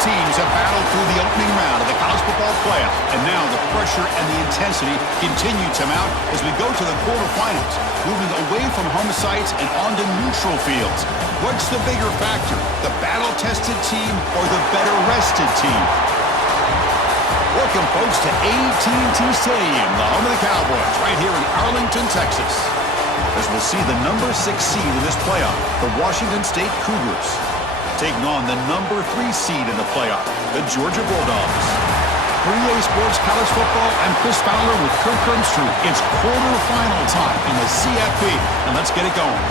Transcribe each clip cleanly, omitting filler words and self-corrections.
teams have battled through the opening round of the college football playoff, and now the pressure and the intensity continue to mount as we go to the quarterfinals, moving away from home sites and onto neutral fields. What's the bigger factor, the battle-tested team or the better-rested team? Welcome, folks, to AT&T Stadium, the home of the Cowboys, right here in Arlington, Texas, as we'll see the number 6 seed in this playoff, the Washington State Cougars, taking on the number 3 seed in the playoff, the Georgia Bulldogs. For EA Sports College Football, I'm Chris Fowler with Kirk Herbstreit. It's quarterfinal time in the CFB, and let's get it going.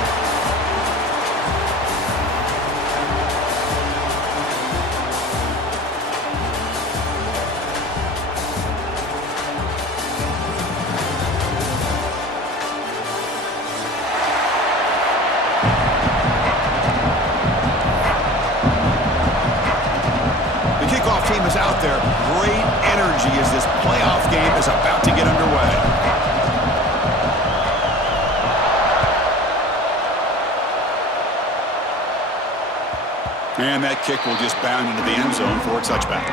Team is out there. Great energy as this playoff game is about to get underway. And that kick will just bound into the end zone for a touchback.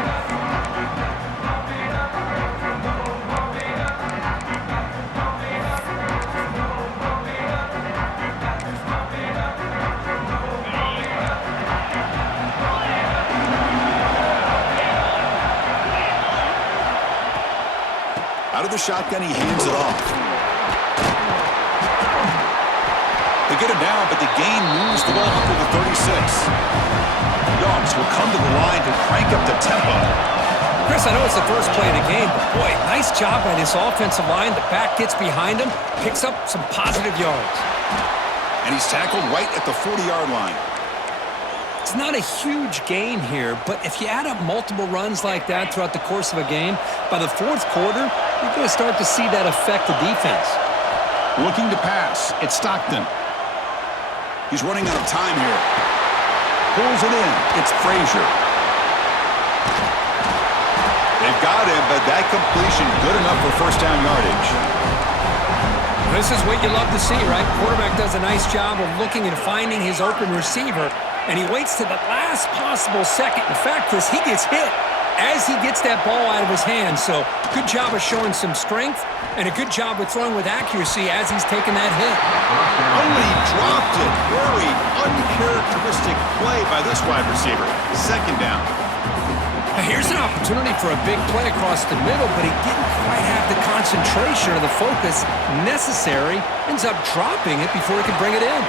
Out of the shotgun, he hands it off. They get him down, but the gain moves the ball up to the 36. Dogs will come to the line to crank up the tempo. Chris, I know it's the first play of the game, but boy, nice job by this offensive line. The back gets behind him, picks up some positive yards. And he's tackled right at the 40-yard line. It's not a huge gain here, but if you add up multiple runs like that throughout the course of a game, by the fourth quarter, you're going to start to see that affect the defense. Looking to pass. It's Stockton. He's running out of time here. Pulls it in. It's Frazier. They've got him, but that completion good enough for first down yardage. This is what you love to see, right? Quarterback does a nice job of looking and finding his open receiver, and he waits to the last possible second. In fact, Chris, he gets hit as he gets that ball out of his hands. So good job of showing some strength and a good job of throwing with accuracy as he's taking that hit. Only dropped it. Very uncharacteristic play by this wide receiver. Second down. Now here's an opportunity for a big play across the middle, but he didn't quite have the concentration or the focus necessary. Ends up dropping it before he could bring it in.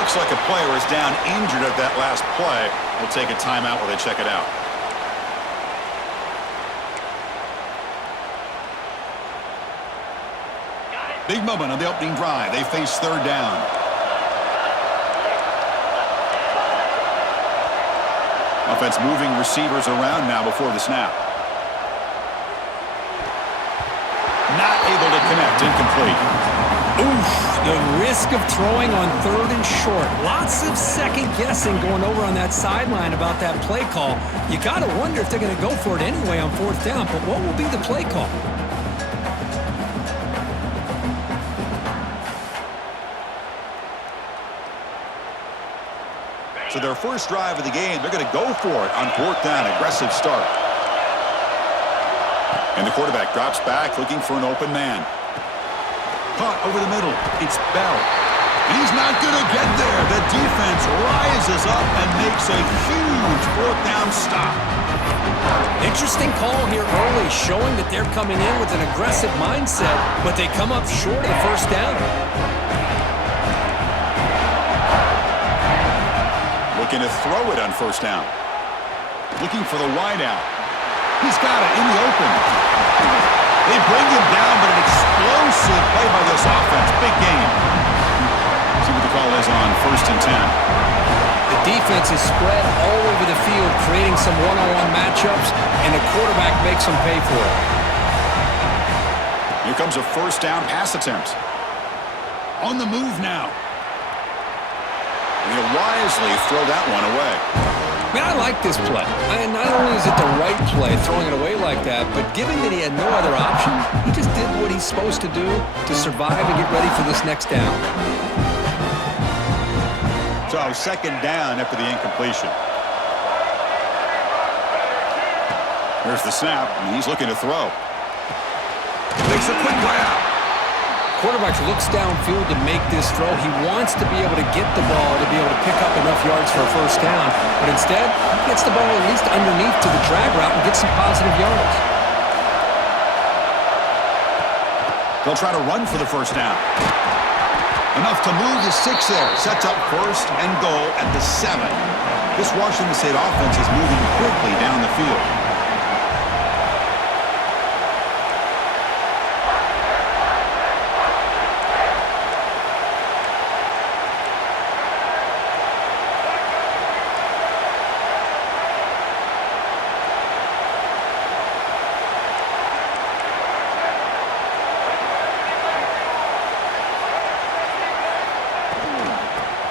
Looks like a player is down injured at that last play. We'll take a timeout while they check it out. Big moment on the opening drive. They face third down. Offense moving receivers around now before the snap. Not able to connect. Incomplete. Oof, the risk of throwing on third and short. Lots of second guessing going over on that sideline about that play call. You got to wonder if they're going to go for it anyway on fourth down, but what will be the play call? So their first drive of the game, they're going to go for it on fourth down. Aggressive start. And the quarterback drops back looking for an open man. Caught over the middle. It's Bell. And he's not going to get there. The defense rises up and makes a huge fourth down stop. Interesting call here early, showing that they're coming in with an aggressive mindset, but they come up short of the first down. Looking to throw it on first down. Looking for the wide out. He's got it in the open. They bring him down, but an explosive play by this offense. Big game. See what the call is on first and 10. The defense is spread all over the field, creating some one-on-one matchups, and the quarterback makes them pay for it. Here comes a first down pass attempt. On the move now. And he'll wisely throw that one away. Man, I like this play. And not only is it the right play, throwing it away like that, but given that he had no other option, he just did what he's supposed to do to survive and get ready for this next down. So second down after the incompletion. There's the snap, and he's looking to throw. Makes a quick grab. Quarterback looks downfield to make this throw. He wants to be able to get the ball to be able to pick up enough yards for a first down. But instead, he gets the ball at least underneath to the drag route and gets some positive yards. They'll try to run for the first down. Enough to move the 6 there. Sets up first and goal at the 7. This Washington State offense is moving quickly down the field.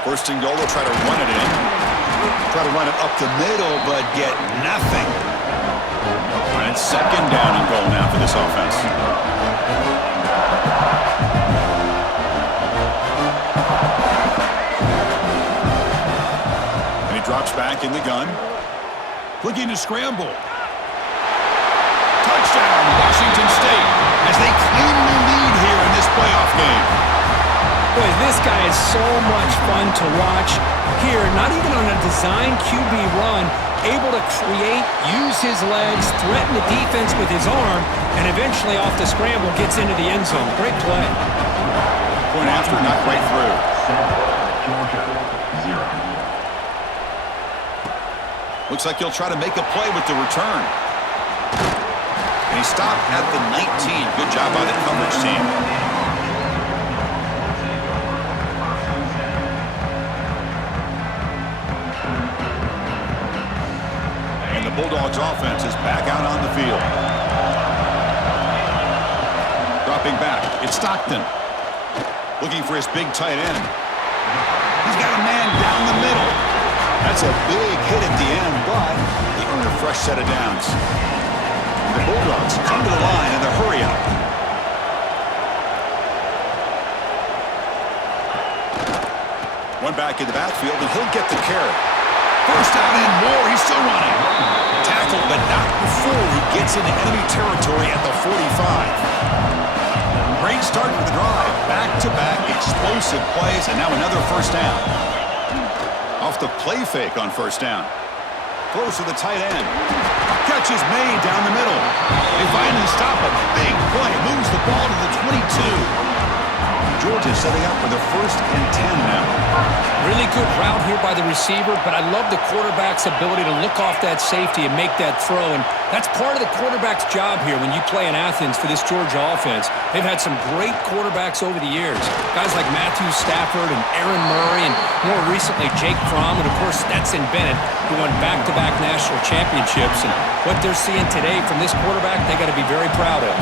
First and goal, they'll try to run it in. Try to run it up the middle, but get nothing. And it's second down and goal now for this offense. And he drops back in the gun. Looking to scramble. Touchdown, Washington State, as they claim the lead here in this playoff game. Boy, this guy is so much fun to watch. Here, not even on a design QB run, able to create, use his legs, threaten the defense with his arm, and eventually off the scramble gets into the end zone. Great play. Point after, not right through. Georgia, 0. Looks like he'll try to make a play with the return. And he stopped at the 19. Good job by the coverage team. Bulldogs offense is back out on the field. Dropping back, it's Stockton. Looking for his big tight end. He's got a man down the middle. That's a big hit at the end, but they earn a fresh set of downs. And the Bulldogs come to the line in the hurry up. One back in the backfield, and he'll get the carry. First down and more. He's still running. Tackled, but not before he gets into enemy territory at the 45. Great start for the drive. Back-to-back explosive plays, and now another first down. Off the play fake on first down. Close to the tight end. Catch is made down the middle. They finally stop a big play. Moves the ball to the 22. Georgia setting up for the 1st and 10 now. Really good route here by the receiver, but I love the quarterback's ability to look off that safety and make that throw. And that's part of the quarterback's job here when you play in Athens for this Georgia offense. They've had some great quarterbacks over the years. Guys like Matthew Stafford and Aaron Murray, and more recently Jake Fromm, and of course Stetson Bennett, who won back-to-back national championships. And what they're seeing today from this quarterback, they got to be very proud of.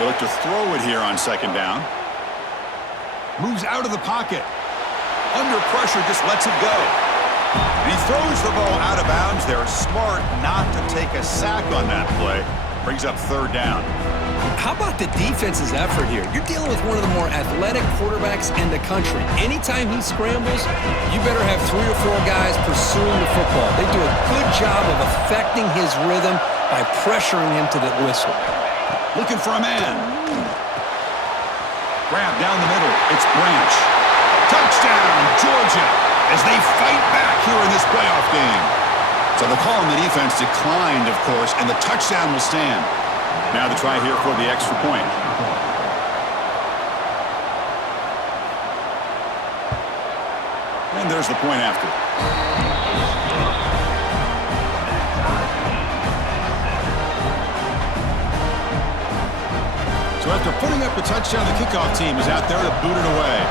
They look to throw it here on second down. Moves out of the pocket. Under pressure, just lets it go. And he throws the ball out of bounds. They're smart not to take a sack on that play. Brings up third down. How about the defense's effort here? You're dealing with one of the more athletic quarterbacks in the country. Anytime he scrambles, you better have 3 or 4 guys pursuing the football. They do a good job of affecting his rhythm by pressuring him to the whistle. Looking for a man. Grab down the middle. It's Branch. Touchdown, Georgia, as they fight back here in this playoff game. So the call on the defense declined, of course, and the touchdown will stand. Now the try here for the extra point. And there's the point after. So after putting up a touchdown, the kickoff team is out there to boot it away.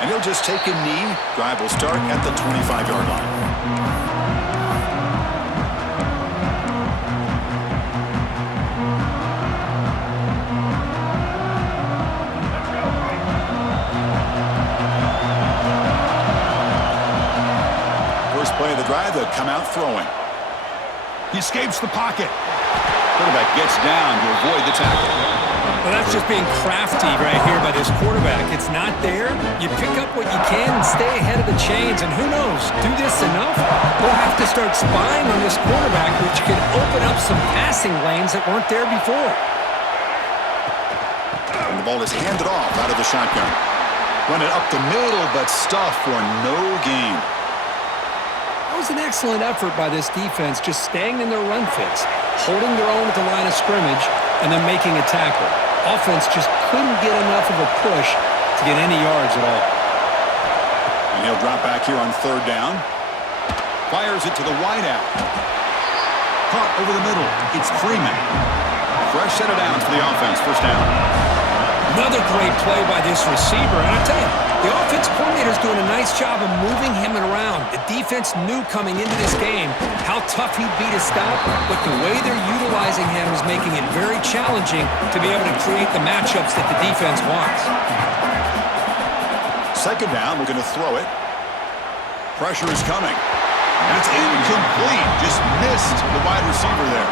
And he'll just take a knee. Drive will start at the 25-yard line. First play of the drive, they'll come out throwing. He escapes the pocket. Quarterback gets down to avoid the tackle. Well, that's just being crafty right here by this quarterback. It's not there. You pick up what you can and stay ahead of the chains. And who knows, do this enough, they'll have to start spying on this quarterback, which could open up some passing lanes that weren't there before. And the ball is handed off out of the shotgun. Run it up the middle, but stuffed for no gain. That was an excellent effort by this defense, just staying in their run fits, holding their own at the line of scrimmage, and then making a tackle. Offense just couldn't get enough of a push to get any yards at all. And he'll drop back here on third down. Fires it to the wideout. Caught over the middle. It's Freeman. Fresh set of downs for the offense. First down. Another great play by this receiver. And I tell you, the offense coordinator's doing a nice job of moving him around. The defense knew coming into this game how tough he'd be to stop, but the way they're utilizing him is making it very challenging to be able to create the matchups that the defense wants. Second down, we're going to throw it. Pressure is coming. And it's incomplete. Just missed the wide receiver there.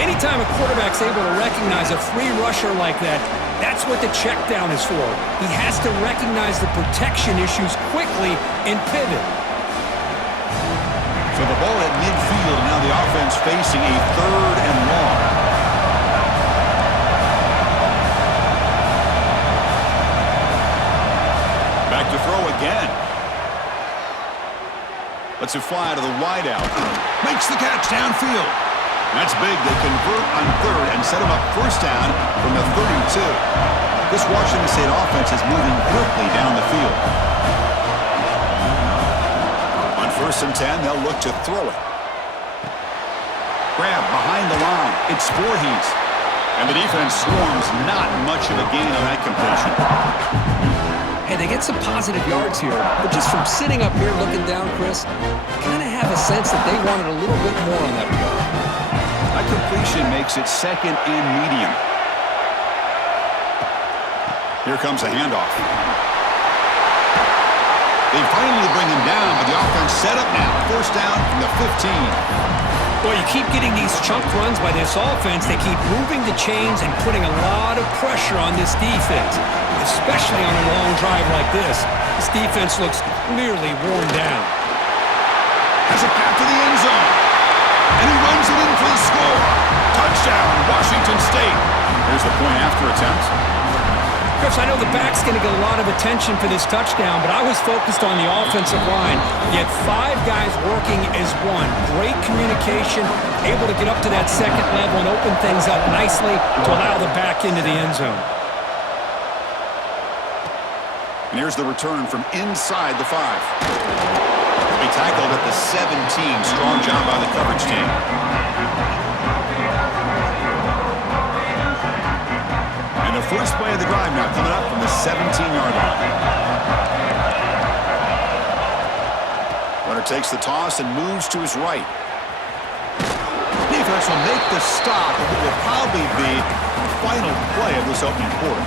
Anytime a quarterback's able to recognize a free rusher like that, that's what the check down is for. He has to recognize the protection issues quickly and pivot. So the ball at midfield, and now the offense facing a third and long. Back to throw again. Lets it fly to the wideout. Makes the catch downfield. That's big. They convert on third and set him up first down from the 32. This Washington State offense is moving quickly down the field. On 1st and 10, they'll look to throw it. Grab behind the line. It's Voorhees. And the defense swarms. Not much of a gain on that completion. Hey, they get some positive yards here, but just from sitting up here looking down, Chris, I kind of have a sense that they wanted a little bit more on that play. That completion makes it second and medium. Here comes a handoff. They finally bring him down, but the offense set up now. First down from the 15. Well, you keep getting these chunk runs by this offense. They keep moving the chains and putting a lot of pressure on this defense, especially on a long drive like this. This defense looks clearly worn down. Has a path to the end zone. And he runs it in for the score. Touchdown, Washington State. Here's the point after attempt. Chris, I know the back's going to get a lot of attention for this touchdown, but I was focused on the offensive line. You had 5 guys working as one. Great communication, able to get up to that second level and open things up nicely to allow the back into the end zone. And here's the return from inside the 5. He tackled at the 17. Strong job by the coverage team. And the first play of the drive now coming up from the 17-yard line. Runner takes the toss and moves to his right. Defense will make the stop, and it will probably be the final play of this opening quarter.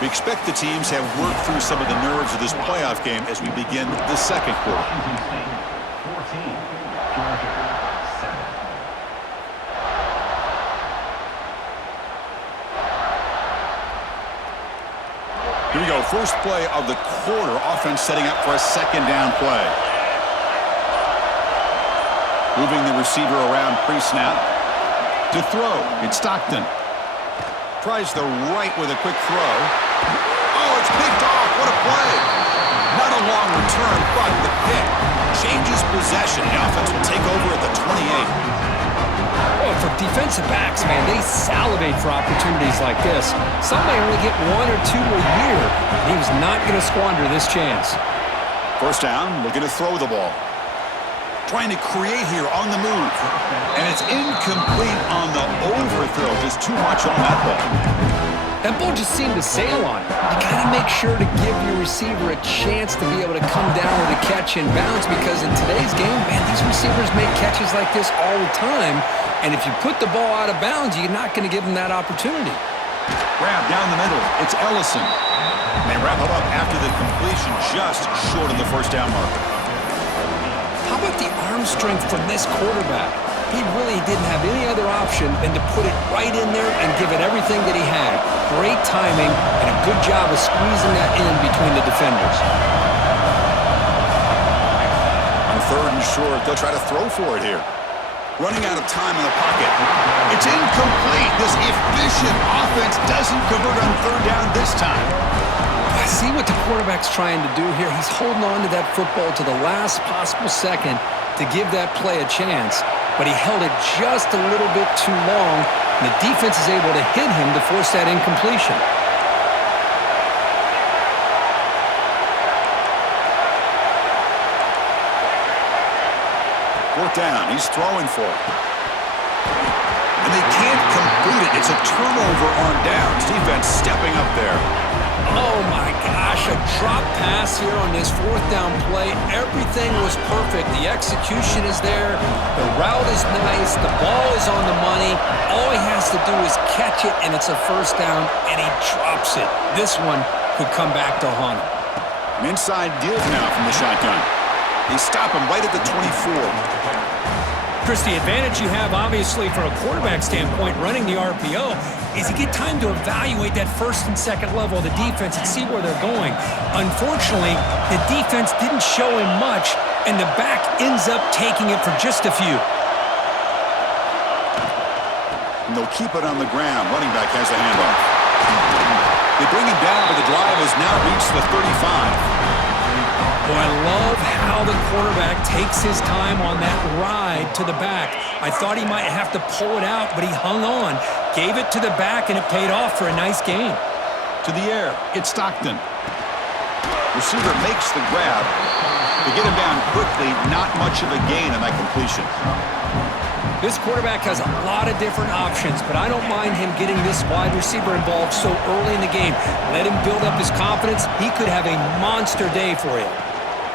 We expect the teams have worked through some of the nerves of this playoff game as we begin the second quarter. 14, Georgia 7. Here we go. First play of the quarter. Offense setting up for a second down play. Moving the receiver around pre-snap. To throw. It's Stockton. Tries the right with a quick throw. Oh, it's picked off. What a play. Not a long return, but the pick changes possession. The offense will take over at the 28. Well, for defensive backs, man, they salivate for opportunities like this. Some may only get 1 or 2 a year. He was not going to squander this chance. First down, looking to throw the ball. Trying to create here on the move. And it's incomplete on the overthrow. Just too much on that ball. That ball just seemed to sail on it. You got to make sure to give your receiver a chance to be able to come down with a catch and bounce, because in today's game, man, these receivers make catches like this all the time. And if you put the ball out of bounds, you're not going to give them that opportunity. Grab down the middle. It's Ellison. And they wrap it up after the completion just short of the first down marker. How about the arm strength from this quarterback? He really didn't have any other option than to put it right in there and give it everything that he had. Great timing and a good job of squeezing that in between the defenders. On 3rd and short, they'll try to throw for it here. Running out of time in the pocket. It's incomplete. This efficient offense doesn't convert on 3rd down this time. I see what the quarterback's trying to do here. He's holding on to that football to the last possible second to give that play a chance, but he held it just a little bit too long, and the defense is able to hit him to force that incompletion. 4th down, he's throwing for it. And they can't complete it. It's a turnover on downs. Defense stepping up there. Oh my gosh, a drop pass here on this 4th down play. Everything was perfect. The execution is there. The route is nice. The ball is on the money. All he has to do is catch it, and it's a 1st down, and he drops it. This one could come back to haunt him. An inside give now from the shotgun. They stop him right at the 24. Chris, the advantage you have, obviously, from a quarterback standpoint, running the RPO, is you get time to evaluate that 1st and 2nd level of the defense and see where they're going. Unfortunately, the defense didn't show him much, and the back ends up taking it for just a few. And they'll keep it on the ground. Running back has the handoff. They bring him down, but the drive has now reached the 35. Well, I love how the quarterback takes his time on that ride to the back. I thought he might have to pull it out, but he hung on, gave it to the back, and it paid off for a nice gain. To the air, it's Stockton. Receiver makes the grab. They get him down quickly, not much of a gain on that completion. This quarterback has a lot of different options, but I don't mind him getting this wide receiver involved so early in the game. Let him build up his confidence. He could have a monster day for you.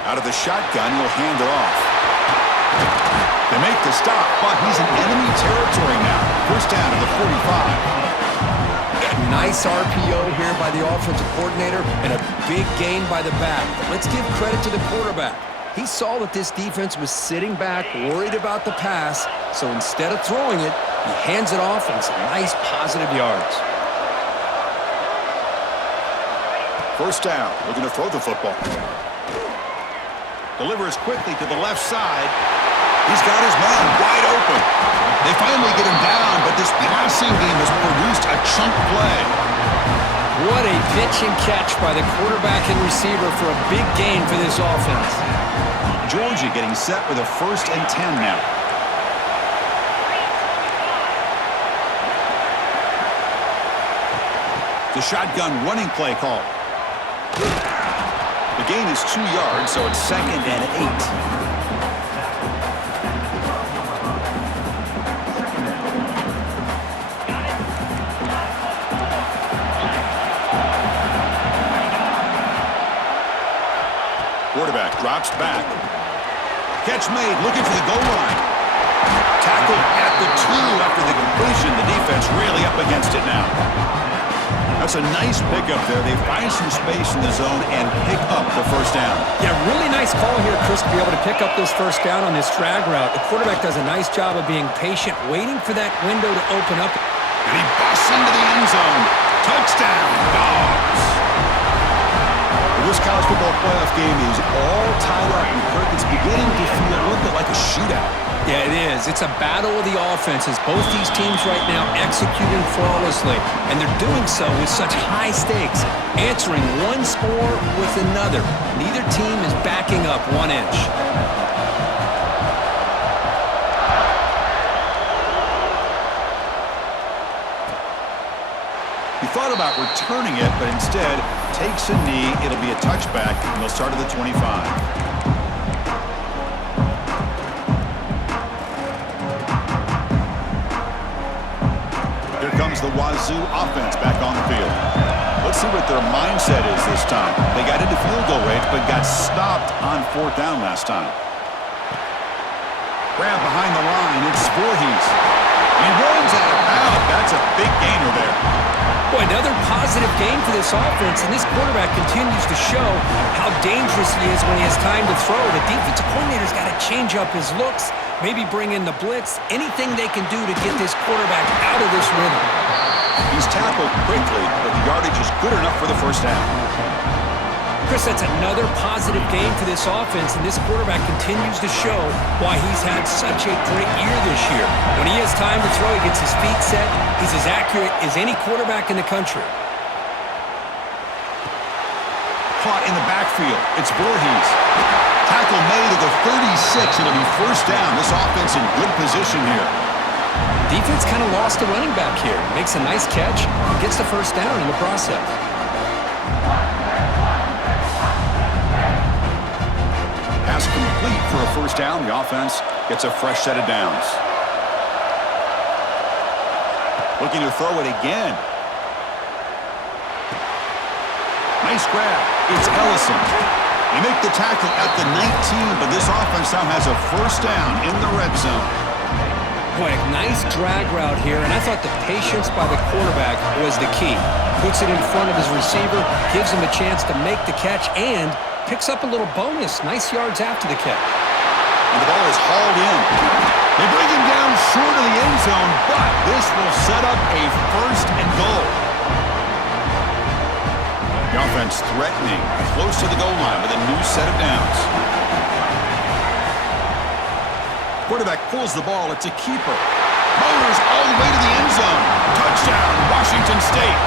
Out of the shotgun, he'll hand it off. They make the stop, but he's in enemy territory now. 1st down to the 45. Nice RPO here by the offensive coordinator and a big gain by the back. But let's give credit to the quarterback. He saw that this defense was sitting back, worried about the pass, so instead of throwing it, he hands it off and some nice positive yards. 1st down, looking to throw the football. Delivers quickly to the left side. He's got his man wide open. They finally get him down, but this passing game has produced a chunk play. What a pitch and catch by the quarterback and receiver for a big gain for this offense. Georgia getting set with a 1st and 10 now. The shotgun running play call. The gain is 2 yards, so it's 2nd and 8. Quarterback drops back. Catch made, looking for the goal line. Tackle at the 2 after the completion. The defense really up against it now. That's a nice pickup there. They find some space in the zone and pick up the 1st down. Yeah, really nice call here, Chris, to be able to pick up this 1st down on this drag route. The quarterback does a nice job of being patient, waiting for that window to open up. And he busts into the end zone. Touchdown, Dogs. This college football playoff game is all tied up, and Kirk, it's beginning to feel a little bit like a shootout. Yeah, it is. It's a battle of the offenses. Both these teams right now executing flawlessly, and they're doing so with such high stakes, answering one score with another. Neither team is backing up 1 inch. He thought about returning it, but instead takes a knee. It'll be a touchback, and they'll start at the 25. Here comes the Wazzu offense back on the field. Let's see what their mindset is this time. They got into field goal range, but got stopped on 4th down last time. Grab behind the line. It's Voorhees. He runs out of bounds. That's a big gainer there. Boy, another positive game for this offense, and this quarterback continues to show how dangerous he is when he has time to throw. The defensive coordinator's got to change up his looks, maybe bring in the blitz, anything they can do to get this quarterback out of this rhythm. He's tackled quickly, but the yardage is good enough for the first down. Chris, that's another positive game for this offense, and this quarterback continues to show why he's had such a great year this year. When he has time to throw, he gets his feet set. He's as accurate as any quarterback in the country. Caught in the backfield. It's Voorhees. Tackle made at the 36. It'll be first down. This offense in good position here. Defense kind of lost a running back here. Makes a nice catch and gets the first down in the process. Pass complete for a first down. The offense gets a fresh set of downs. Looking to throw it again. Nice grab. It's Ellison. They make the tackle at the 19, but this offense now has a first down in the red zone. Boy, a nice drag route here, and I thought the patience by the quarterback was the key. Puts it in front of his receiver, gives him a chance to make the catch, and picks up a little bonus. Nice yards after the catch. And the ball is hauled in. They bring him down short of the end zone, but this will set up a first and goal. The offense threatening, close to the goal line with a new set of downs. Quarterback pulls the ball. It's a keeper. Motors all the way to the end zone. Touchdown, Washington State.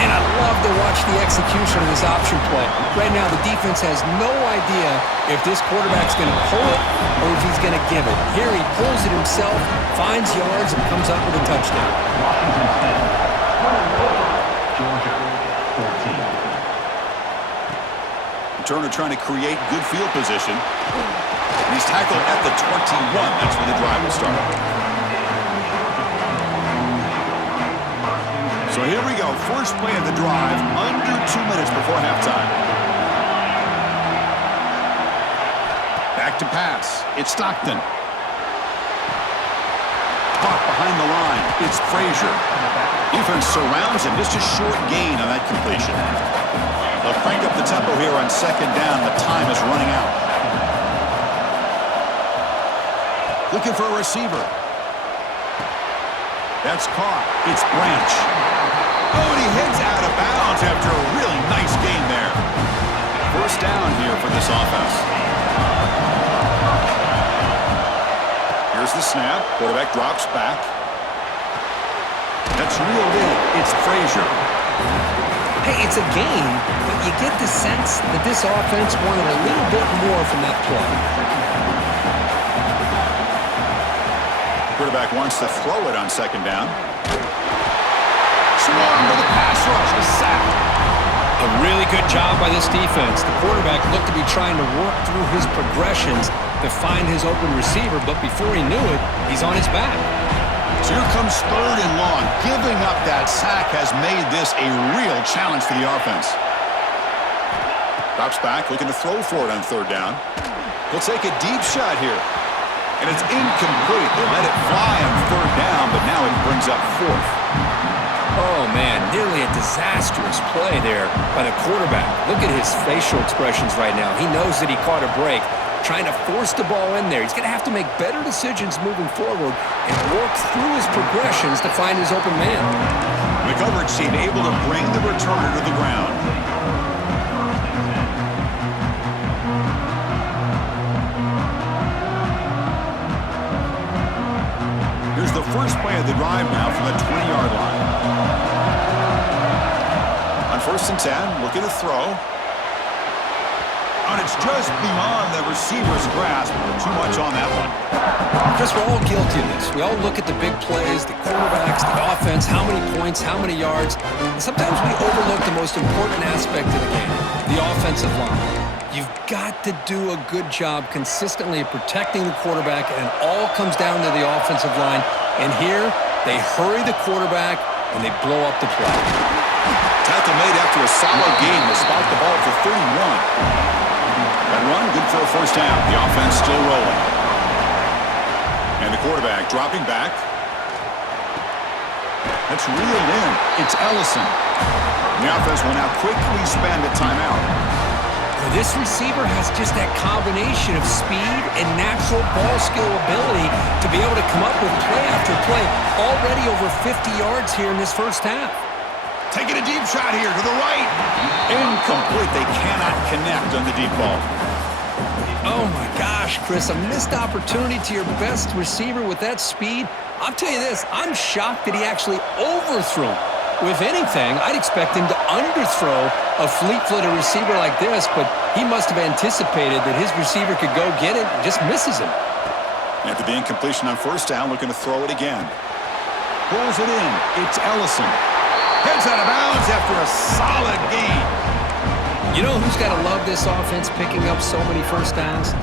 And I love to watch the execution of this option play. Right now, the defense has no idea if this quarterback's going to pull it or if he's going to give it. Here he pulls it himself, finds yards, and comes up with a touchdown. Washington State. Georgia, 14. Turner trying to create good field position. He's tackled at the 21. That's where the drive will start. So here we go. First play of the drive, under 2 minutes before halftime. Back to pass. It's Stockton. Caught behind the line. It's Frazier. Defense surrounds him. Just a short gain on that completion. They'll crank up the tempo here on second down. The time is running out. Looking for a receiver. That's caught. It's Branch. Oh, and he heads out of bounds after a really nice gain there. First down here for this offense. Here's the snap. Quarterback drops back. That's reeled in. It's Frazier. Hey, it's a game, but you get the sense that this offense wanted a little bit more from that play. Quarterback wants to throw it on second down. Swarm to the pass rush. A sack. A really good job by this defense. The quarterback looked to be trying to work through his progressions to find his open receiver, but before he knew it, he's on his back. So here comes third and long. Giving up that sack has made this a real challenge for the offense. Drops back, looking to throw for it on third down. He'll take a deep shot here. And it's incomplete. They let it fly on third down, but now it brings up fourth. Oh, man, nearly a disastrous play there by the quarterback. Look at his facial expressions right now. He knows that he caught a break, trying to force the ball in there. He's going to have to make better decisions moving forward and work through his progressions to find his open man. The coverage team able to bring the returner to the ground. Here's the first play of the drive now from the 20-yard line. On first and 10, looking to throw. And it's just beyond the receiver's grasp. Too much on that one. Chris, we're all guilty of this. We all look at the big plays, the quarterbacks, the offense, how many points, how many yards. And sometimes we overlook the most important aspect of the game, the offensive line. You've got to do a good job consistently of protecting the quarterback, and it all comes down to the offensive line. And here, they hurry the quarterback, and they blow up the play. Tackle made after a solid gain. They spot the ball for 31. That run, good for a first down. The offense still rolling. And the quarterback dropping back. That's reeled in. It's Ellison. The offense will now quickly spend a timeout. This receiver has just that combination of speed and natural ball skill ability to be able to come up with play after play. Already over 50 yards here in this first half. Taking a deep shot here to the right. Incomplete. They cannot connect on the deep ball. Oh, my gosh, Chris, a missed opportunity to your best receiver with that speed. I'll tell you this, I'm shocked that he actually overthrew him. With anything, I'd expect him to underthrow a fleet-footed receiver like this, but he must have anticipated that his receiver could go get it and just misses him. After the incompletion on first down, looking to throw it again. Pulls it in. It's Ellison. Heads out of bounds after a solid gain. You know who's got to love this offense picking up so many first downs?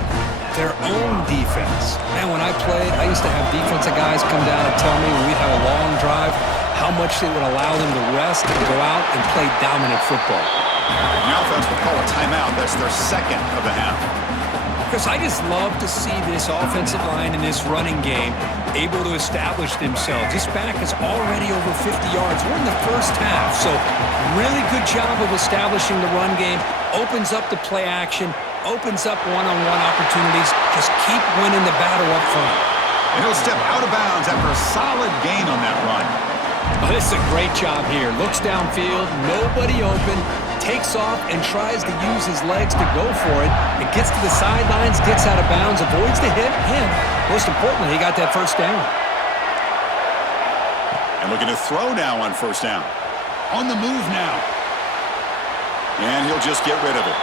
Their own defense. Man, when I played, I used to have defensive guys come down and tell me when we'd have a long drive how much they would allow them to rest and go out and play dominant football. The offense will call a timeout. That's their second of the half. Chris, I just love to see this offensive line and this running game able to establish themselves. This back is already over 50 yards. We're in the first half, so really good job of establishing the run game. Opens up the play action, opens up one-on-one opportunities. Just keep winning the battle up front. And he'll step out of bounds after a solid gain on that run. Oh, this is a great job here. Looks downfield, nobody open, takes off and tries to use his legs to go for it. It gets to the sidelines, gets out of bounds, avoids the hit, and most importantly, he got that first down. And looking to throw now on first down. On the move now. And he'll just get rid of it.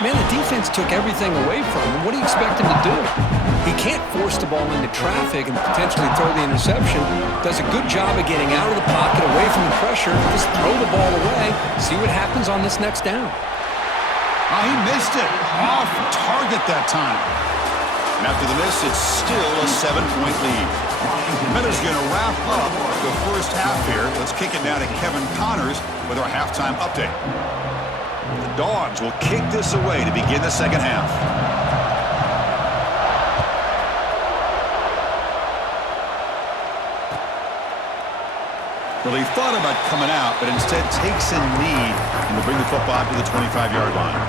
Man, the defense took everything away from him. What do you expect him to do? He can't force the ball into traffic and potentially throw the interception. Does a good job of getting out of the pocket, away from the pressure, just throw the ball away, see what happens on this next down. Oh, he missed it. Off target that time. And after the miss, it's still a 7-point lead. Miller's going to wrap up the first half here. Let's kick it now to Kevin Connors with our halftime update. The Dogs will kick this away to begin the second half. Well, he thought about coming out, but instead takes a knee and will bring the football to the 25-yard line.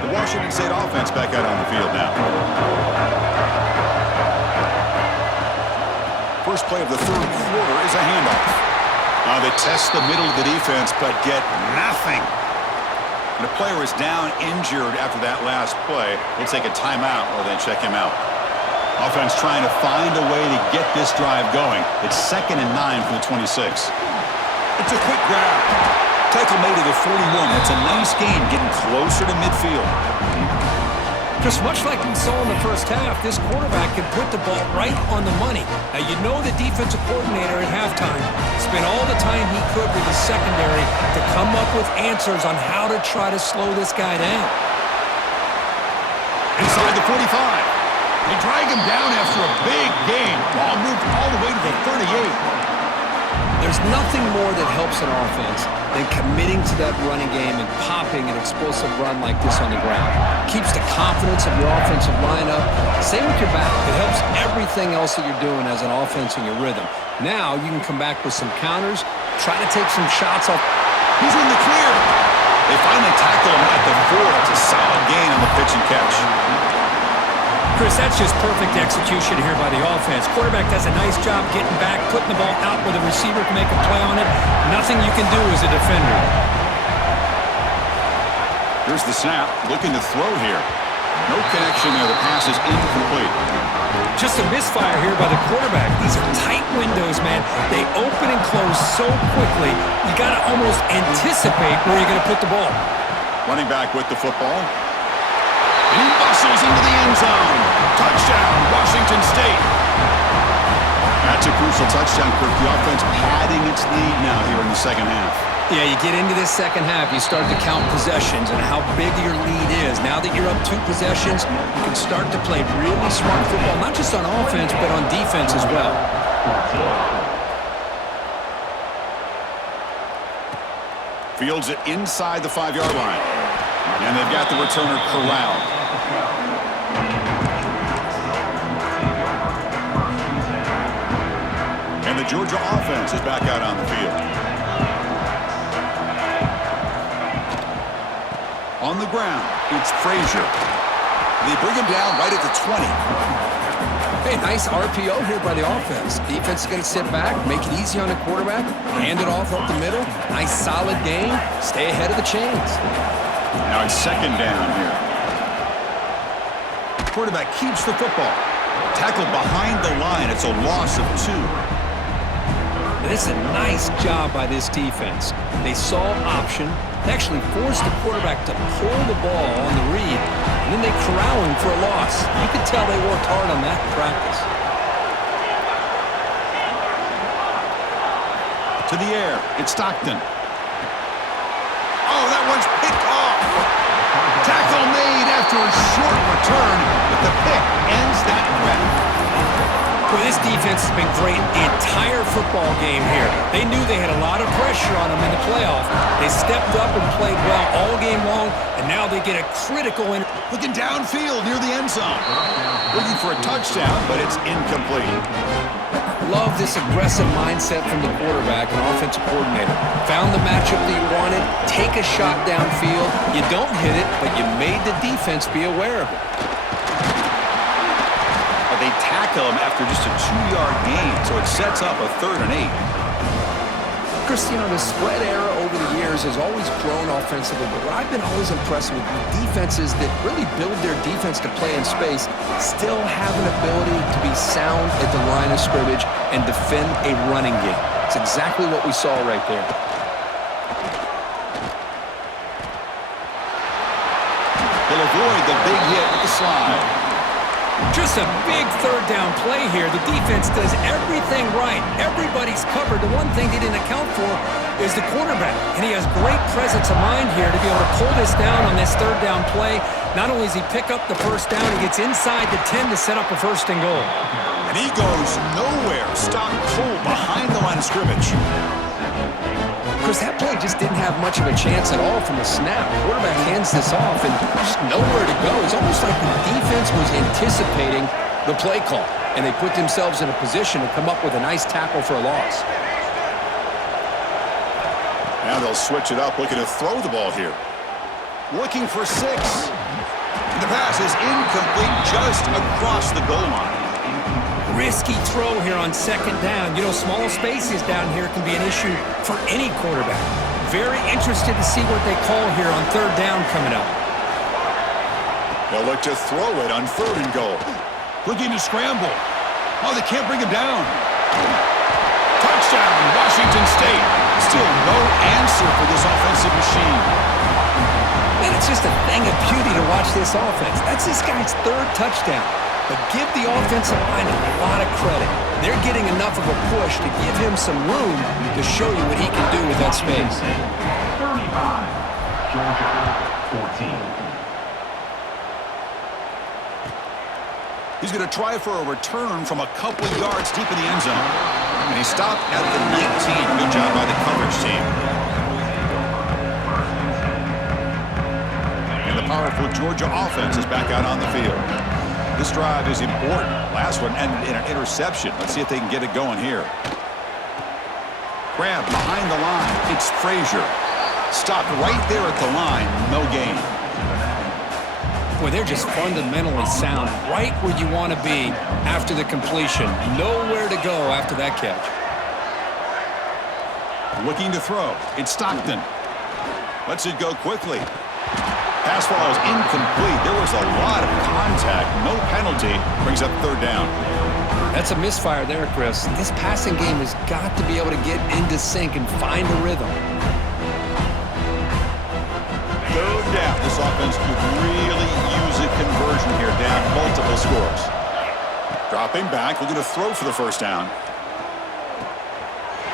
The Washington State offense back out on the field now. First play of the third quarter is a handoff. They test the middle of the defense, but get nothing. And a player is down injured after that last play. We'll take a timeout or then check him out. Offense trying to find a way to get this drive going. It's 2nd and 9 from the 26. It's a quick grab. Tackle made to the 41. That's a nice gain, getting closer to midfield. Just much like we saw in the first half, this quarterback can put the ball right on the money. Now, you know the defensive coordinator at halftime spent all the time he could with his secondary to come up with answers on how to try to slow this guy down. Inside the 45. They drag him down after a big gain. Ball moved all the way to the 38. There's nothing more that helps an offense than committing to that running game and popping an explosive run like this on the ground. Keeps the confidence of your offensive lineup. Same with your back. It helps everything else that you're doing as an offense in your rhythm. Now you can come back with some counters, try to take some shots off. He's in the clear. They finally tackle him at the 4. It's a solid gain on the pitch and catch. Chris, that's just perfect execution here by the offense. Quarterback does a nice job getting back, putting the ball out where the receiver can make a play on it. Nothing you can do as a defender. Here's the snap, looking to throw here. No connection there. The pass is incomplete. Just a misfire here by the quarterback. These are tight windows, man. They open and close so quickly, you got to almost anticipate where you're going to put the ball. Running back with the football. And he muscles into the end zone. Touchdown, Washington State. That's a crucial touchdown, Kirk. The offense padding its lead now here in the second half. Yeah, you get into this second half, you start to count possessions and how big your lead is. Now that you're up 2 possessions, you can start to play really smart football, not just on offense, but on defense as well. Fields it inside the 5-yard line. And they've got the returner corralled. the Georgia offense is back out on the field. On the ground, it's Frazier. They bring him down right at the 20. Hey, nice RPO here by the offense. Defense is going to sit back, make it easy on the quarterback, hand it off up the middle. Nice solid game. Stay ahead of the chains. Now it's second down here. Quarterback keeps the football. Tackled behind the line. It's a loss of 2. This is a nice job by this defense. They saw option. They actually forced the quarterback to pull the ball on the read, and then they corral him for a loss. You could tell they worked hard on that in practice. To the air, it's Stockton. Oh, that one's picked off. Tackle made after a short return, but the pick ends that threat. Boy, this defense has been great the entire football game here. They knew they had a lot of pressure on them in the playoff. They stepped up and played well all game long, and now they get a critical looking downfield near the end zone. Looking for a touchdown, but it's incomplete. Love this aggressive mindset from the quarterback and offensive coordinator. Found the matchup that you wanted, take a shot downfield. You don't hit it, but you made the defense be aware of it. They tackle him after just a 2-yard gain, so it sets up a 3rd and 8. Chris, you know, the spread era over the years has always grown offensively, but what I've been always impressed with defenses that really build their defense to play in space still have an ability to be sound at the line of scrimmage and defend a running game. It's exactly what we saw right there. They'll avoid the big hit with the slide. Just a big 3rd down play here. The defense does everything right. Everybody's covered. The one thing they didn't account for is the quarterback. And he has great presence of mind here to be able to pull this down on this 3rd down play. Not only does he pick up the 1st down, he gets inside the 10 to set up a 1st and goal. And he goes nowhere. Stop cold behind the line of scrimmage. Chris, that play just didn't have much of a chance at all from the snap. The quarterback hands this off and just nowhere to go. It's almost like the defense was anticipating the play call, and they put themselves in a position to come up with a nice tackle for a loss. Now they'll switch it up, looking to throw the ball here. Looking for 6. And the pass is incomplete just across the goal line. Risky throw here on 2nd down. You know, small spaces down here can be an issue for any quarterback. Very interested to see what they call here on 3rd down coming up. They'll look to throw it on 3rd and goal. Looking to scramble. Oh, they can't bring him down. Touchdown, Washington State. Still no answer for this offensive machine. Man, it's just a thing of beauty to watch this offense. That's this guy's 3rd touchdown. But give the offensive line a lot of credit. They're getting enough of a push to give him some room to show you what he can do with that space. 35, Georgia 14. He's going to try for a return from a couple of yards deep in the end zone. And he stopped at the 19. Good job by the coverage team. And the powerful Georgia offense is back out on the field. This drive is important. Last one ended in an interception. Let's see if they can get it going here. Grab behind the line. It's Frazier. Stopped right there at the line. No gain. Boy, they're just fundamentally sound. Right where you want to be after the completion. Nowhere to go after that catch. Looking to throw. It's Stockton. Lets it go quickly. Pass ball is incomplete. There was a lot of contact. No penalty. Brings up 3rd down. That's a misfire there, Chris. This passing game has got to be able to get into sync and find a rhythm. 3rd down. This offense could really use a conversion here, down multiple scores. Dropping back, looking to throw for the 1st down.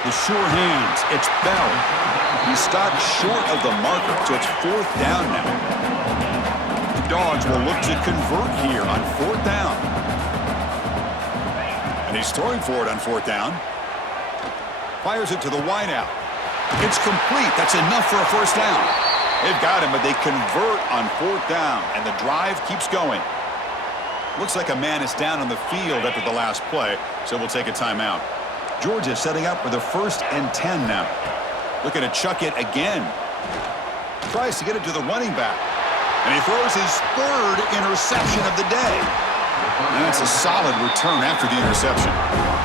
The sure hands. It's Bell. He stopped short of the marker, so it's 4th down now. The Dogs will look to convert here on 4th down. And he's throwing for it on 4th down. Fires it to the wideout. It's complete. That's enough for a 1st down. They've got him, but they convert on 4th down, and the drive keeps going. Looks like a man is down on the field after the last play, so we'll take a timeout. Georgia setting up with a 1st and 10 now. Looking to chuck it again. Tries to get it to the running back. And he throws his 3rd interception of the day. And that's a solid return after the interception.